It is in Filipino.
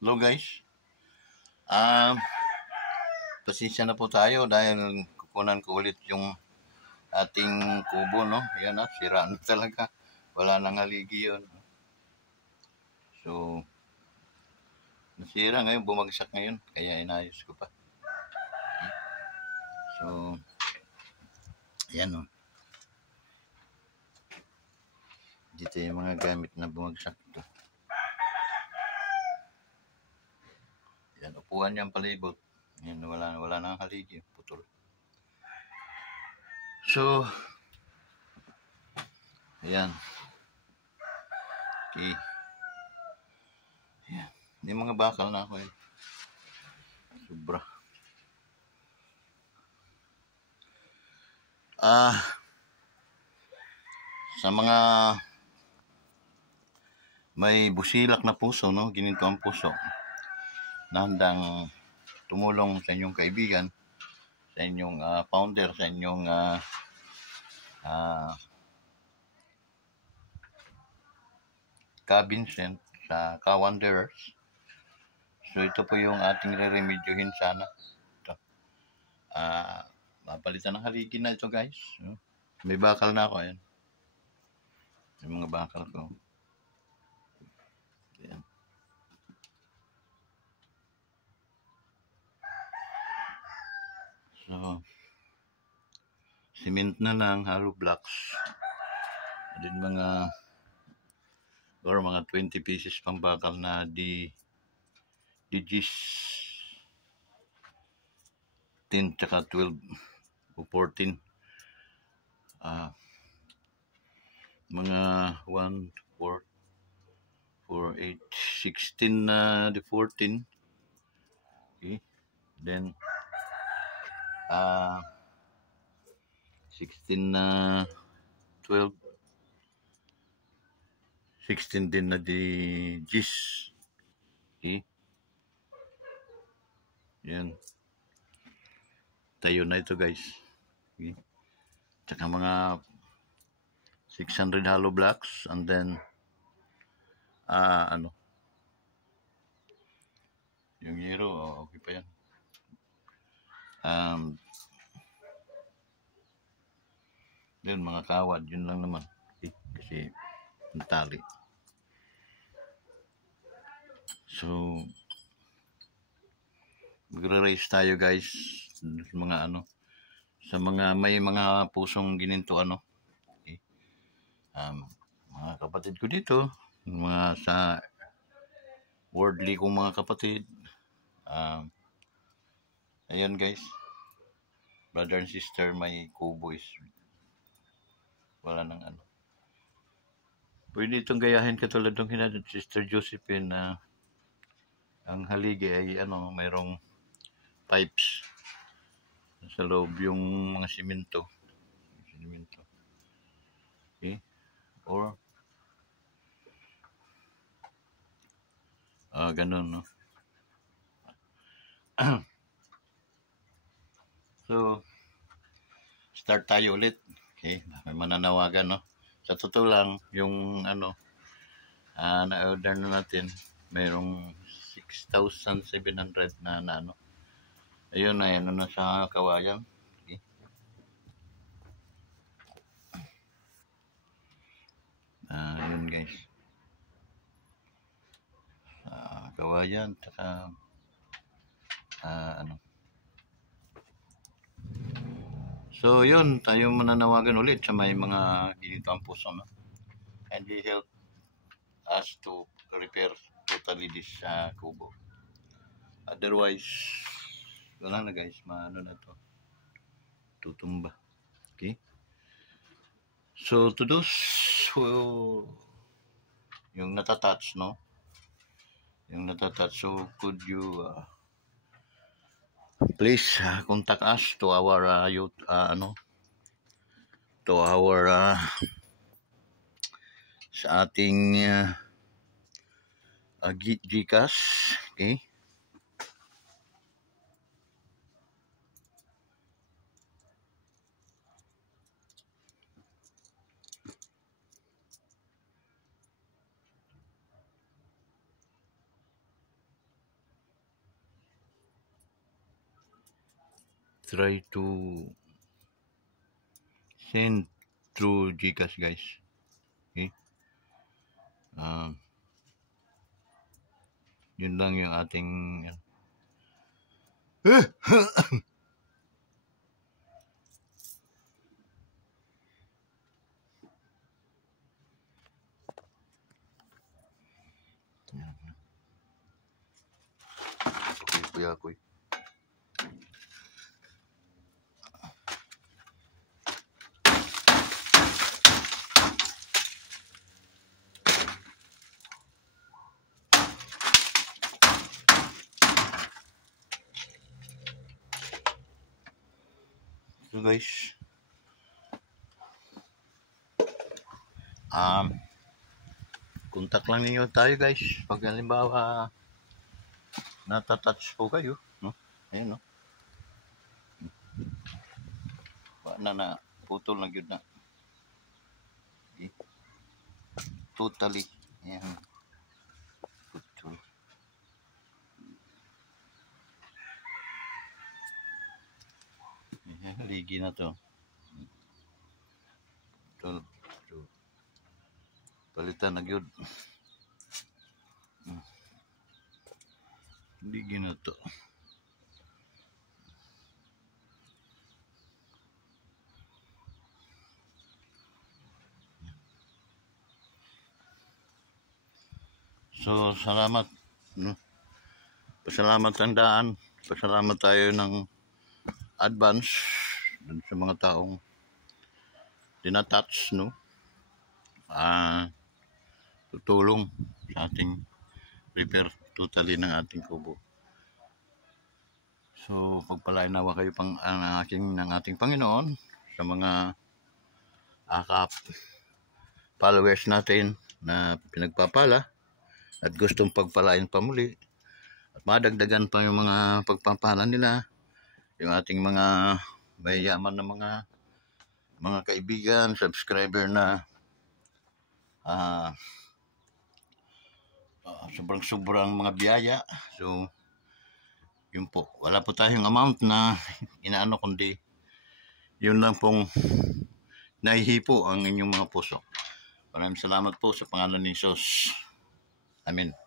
Hello guys. Um, Pasensya na po tayo dahil kukunan ko ulit yung ating kubo, no? Yan na, sira na talaga. Wala nang haligi yun. So, nasira ngayon, bumagsak ngayon. Kaya inayos ko pa. So, yan o. Dito yung mga gamit na bumagsak ito. Yan, upuan yung palibot. Yan, wala nang haligi. Putol. So, ayan. Okay. Ayan. Yung mga bakal na ako yun. Sobra. Sa mga may busilak na puso, no? Ginito ang puso na handang tumulong sa inyong kaibigan, sa inyong founder, sa inyong ka-Vincent, sa ka-Wanderers. So ito po yung ating re-remedyohin sana. Ito. Mapalitan ng haligi na ito guys. May bakal na ako yan. Yung mga bakal ko. Ayan. So, cement na lang, hollow blocks. Din mga 20 pieces pang bakal na digis 10 tsaka 12 o 14. Mga 1, 4, 4, 8, 16 na the 14. Okay. Then 16 na 12. 16 din na di gis. Okay. Yan. Tayo na ito guys. Okay. Tsaka mga 600 hollow blocks and then yung hero, okay pa yan. Yun, mga kawad, yun lang naman. Okay. Kasi natali. So, magre-race tayo guys sa mga sa mga may mga pusong gininto okay. Mga kapatid ko dito, mga sa worldly kong mga kapatid, ayan guys, brother and sister, may kubo is wala nang pwede itong gayahin katulad ng hinatid Sister Josephine na ang haligi ay mayroong pipes sa loob yung mga simento. Okay. Or ganun, no? So, start tayo ulit. Okay, may mananawagan, no? Sa totoo lang, yung na-order na natin, mayroong 6,700 na ayun na sa kawayan. Okay. Ayun guys. Kawayan, tsaka So yun, tayo mananawagan ulit sa may mga ginito ang puso, no? And he help us to repair totally this kubo. Otherwise, wala na guys, na to, tutumba. Okay? So to those who yung natatouch, no? Yung natatouch, so could you please contact us to our youth, to our sa ating GCash, okay? try to send through GCash, guys. Okay? Yun lang yung ating kuya ko. So guys, contact lang ninyo tayo guys pag halimbawa natatouch po kayo, no? Ayun, no? Na putol na yun na. Okay. Totally. Ayan. Putol. Ayan, ligi na to. Putol. Palitan na yun. Ligi na to. So, salamat. No? Pasalamat ang daan. Pasalamat tayo ng advance dun sa mga taong tinatouch, no? Tutulong sa ating repair totally ng ating kubo. So, pagpalain nawa kayo ng ating Panginoon sa mga akap followers natin na pinagpapala at gustong pagpalain pa muli at madagdagan pa yung mga pagpapala nila, yung ating mga mayayaman na mga kaibigan, subscriber na sobrang mga biyaya. So yun po, wala po tayong amount na inaano, kundi yun lang pong nahihipo ang inyong mga puso. Maraming salamat po sa pangalan ni Jesus. Amen.